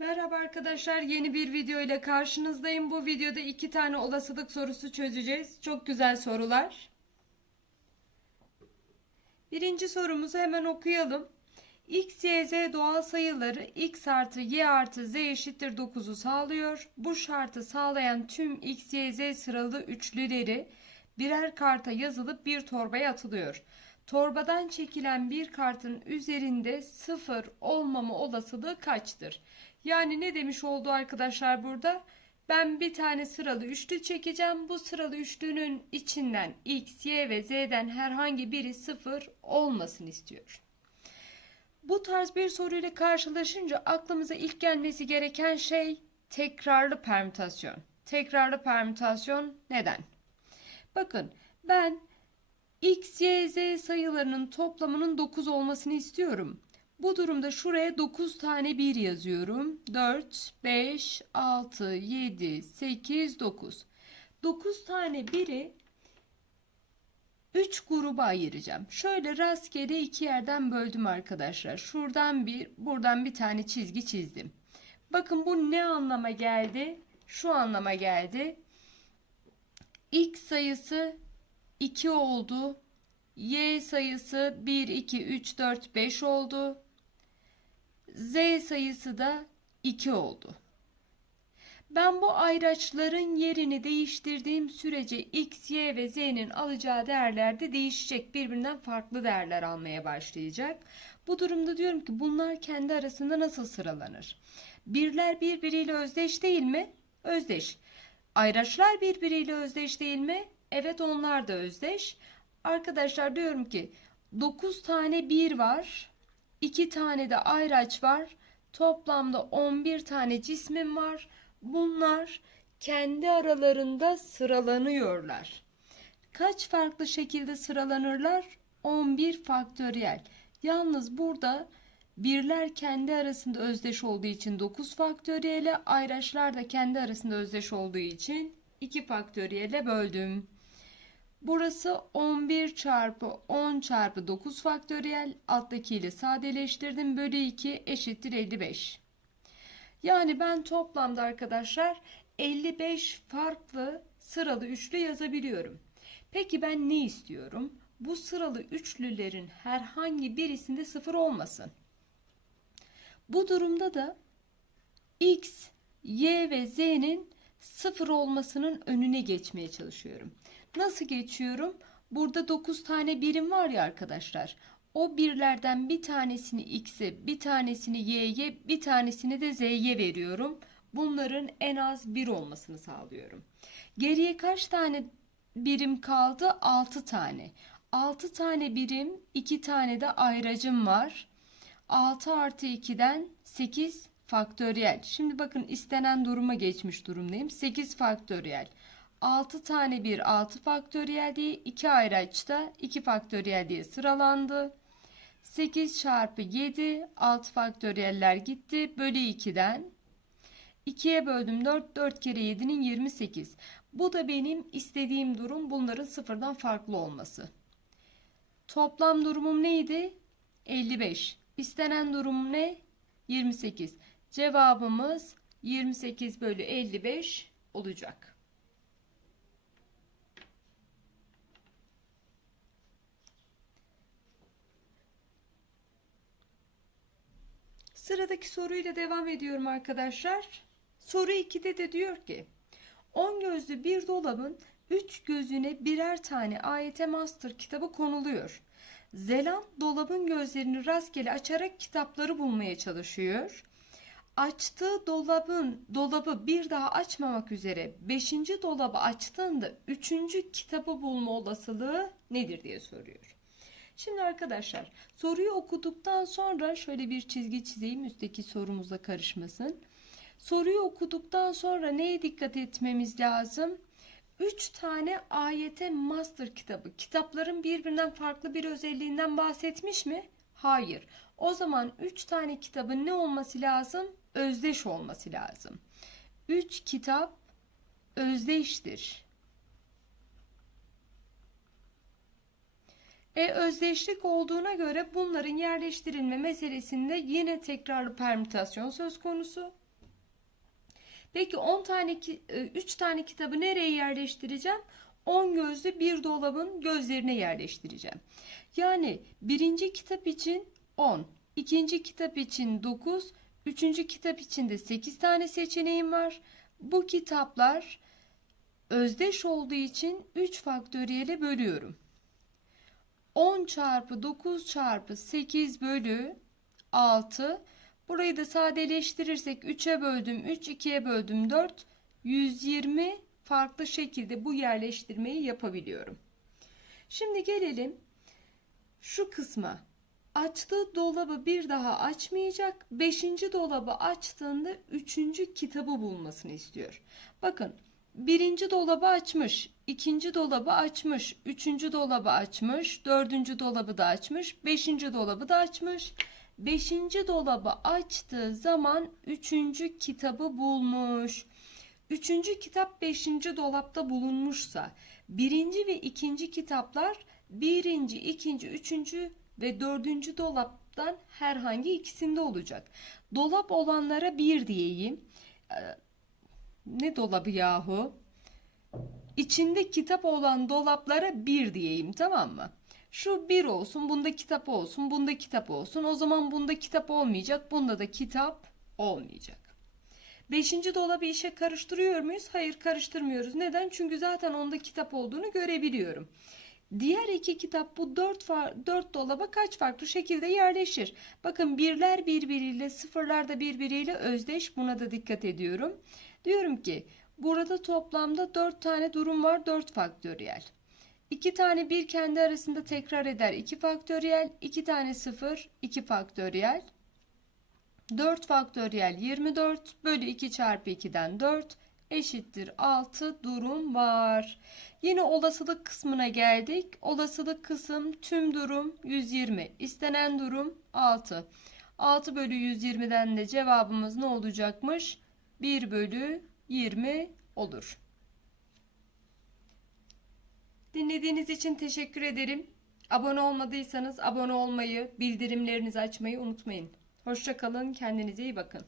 Merhaba arkadaşlar yeni bir video ile karşınızdayım. Bu videoda iki tane olasılık sorusu çözeceğiz. Çok güzel sorular. Birinci sorumuzu hemen okuyalım. X, Y, Z doğal sayıları X artı Y artı Z eşittir 9'u sağlıyor. Bu şartı sağlayan tüm X, Y, Z sıralı üçlüleri birer karta yazılıp bir torbaya atılıyor. Torbadan çekilen bir kartın üzerinde sıfır olmama olasılığı kaçtır? Yani ne demiş oldu arkadaşlar burada? Ben bir tane sıralı üçlü çekeceğim. Bu sıralı üçlünün içinden X, Y ve Z'den herhangi biri sıfır olmasın istiyor. Bu tarz bir soruyla karşılaşınca aklımıza ilk gelmesi gereken şey tekrarlı permütasyon. Tekrarlı permütasyon neden? Bakın ben x, y, z sayılarının toplamının 9 olmasını istiyorum. Bu durumda şuraya 9 tane 1 yazıyorum. 4, 5, 6, 7, 8, 9. 9 tane 1'i 3 gruba ayıracağım. Şöyle rastgele iki yerden böldüm arkadaşlar. Şuradan bir, buradan bir tane çizgi çizdim. Bakın bu ne anlama geldi? Şu anlama geldi. X sayısı 2 oldu. Y sayısı 1, 2, 3, 4, 5 oldu. Z sayısı da 2 oldu. Ben bu ayraçların yerini değiştirdiğim sürece X, Y ve Z'nin alacağı değerler de değişecek. Birbirinden farklı değerler almaya başlayacak. Bu durumda diyorum ki bunlar kendi arasında nasıl sıralanır? Birler birbiriyle özdeş değil mi? Özdeş. Ayraçlar birbiriyle özdeş değil mi? Evet onlar da özdeş. Arkadaşlar diyorum ki 9 tane 1 var. 2 tane de ayraç var. Toplamda 11 tane cismim var. Bunlar kendi aralarında sıralanıyorlar. Kaç farklı şekilde sıralanırlar? 11 faktöriyel. Yalnız burada birler kendi arasında özdeş olduğu için 9 faktöriyele, ayraçlar da kendi arasında özdeş olduğu için 2 faktöriyele böldüm. Burası 11 çarpı 10 çarpı 9 faktöriyel alttaki ile sadeleştirdim. Bölü 2 eşittir 55. Yani ben toplamda arkadaşlar 55 farklı sıralı üçlü yazabiliyorum. Peki ben ne istiyorum? Bu sıralı üçlülerin herhangi birisinde sıfır olmasın. Bu durumda da x, y ve z'nin sıfır olmasının önüne geçmeye çalışıyorum. Nasıl geçiyorum? Burada 9 tane birim var ya arkadaşlar. O birlerden bir tanesini x'e, bir tanesini y'ye, bir tanesini de z'ye veriyorum. Bunların en az 1 olmasını sağlıyorum. Geriye kaç tane birim kaldı? 6 tane. 6 tane birim, 2 tane de ayracım var. 6 artı 2'den 8 faktöriyel. Şimdi bakın istenen duruma geçmiş durumdayım. 8 faktöriyel. 6 tane bir 6 faktöriyel diye 2 ayraçta 2 faktöriyel diye sıralandı. 8 çarpı 7 6 faktöriyeller gitti. Bölü 2'den 2'ye böldüm 4 4 kere 7'nin 28. Bu da benim istediğim durum bunların sıfırdan farklı olması. Toplam durumum neydi? 55. İstenen durum ne? 28. Cevabımız 28 bölü 55 olacak. Sıradaki soruyla devam ediyorum arkadaşlar. Soru 2'de de diyor ki 10 gözlü bir dolabın 3 gözüne birer tane AYT Master kitabı konuluyor. Zelan dolabın gözlerini rastgele açarak kitapları bulmaya çalışıyor. Açtığı dolabın dolabı bir daha açmamak üzere 5. dolabı açtığında 3. kitabı bulma olasılığı nedir diye soruyor. Şimdi arkadaşlar soruyu okuduktan sonra şöyle bir çizgi çizeyim üstteki sorumuzla karışmasın. Soruyu okuduktan sonra neye dikkat etmemiz lazım? 3 tane AYT master kitabı. Kitapların birbirinden farklı bir özelliğinden bahsetmiş mi? Hayır. O zaman 3 tane kitabın ne olması lazım? Özdeş olması lazım. 3 kitap özdeştir. E özdeşlik olduğuna göre bunların yerleştirilme meselesinde yine tekrarlı permütasyon söz konusu. Peki 10 tane 3 tane kitabı nereye yerleştireceğim? 10 gözlü bir dolabın gözlerine yerleştireceğim. Yani birinci kitap için 10, ikinci kitap için 9, üçüncü kitap için de 8 tane seçeneğim var. Bu kitaplar özdeş olduğu için 3 faktöriyele bölüyorum. 10 çarpı 9 çarpı 8 bölü 6. Burayı da sadeleştirirsek 3'e böldüm 3, 2'ye böldüm 4. 120 farklı şekilde bu yerleştirmeyi yapabiliyorum. Şimdi gelelim şu kısma. Açtığı dolabı bir daha açmayacak. Beşinci dolabı açtığında üçüncü kitabı bulmasını istiyor. Bakın birinci dolabı açmış, ikinci dolabı açmış, üçüncü dolabı açmış, dördüncü dolabı da açmış, beşinci dolabı da açmış. Beşinci dolabı açtığı zaman üçüncü kitabı bulmuş. Üçüncü kitap beşinci dolapta bulunmuşsa birinci ve ikinci kitaplar birinci, ikinci, üçüncü ve dördüncü dolaptan herhangi ikisinde olacak. Dolap olanlara bir diyeyim. Ne dolabı yahu? İçinde kitap olan dolaplara bir diyeyim tamam mı? Şu bir olsun, bunda kitap olsun, bunda kitap olsun. O zaman bunda kitap olmayacak, bunda da kitap olmayacak. Beşinci dolabı işe karıştırıyor muyuz? Hayır karıştırmıyoruz. Neden? Çünkü zaten onda kitap olduğunu görebiliyorum. Diğer iki kitap bu dört, dört dolaba kaç farklı şekilde yerleşir? Bakın birler birbiriyle sıfırlar da birbiriyle özdeş. Buna da dikkat ediyorum. Diyorum ki burada toplamda dört tane durum var. Dört faktöriyel. İki tane bir kendi arasında tekrar eder. 2 faktöriyel. iki tane sıfır. 2 faktöriyel. 4 faktöriyel 24 bölü 2 çarpı 2'den 4 eşittir 6 durum var. Yine olasılık kısmına geldik. Olasılık kısım tüm durum 120. İstenen durum 6. 6 bölü 120'den de cevabımız ne olacakmış? 1 bölü 20 olur. Dinlediğiniz için teşekkür ederim. Abone olmadıysanız abone olmayı, bildirimlerinizi açmayı unutmayın. Hoşça kalın, kendinize iyi bakın.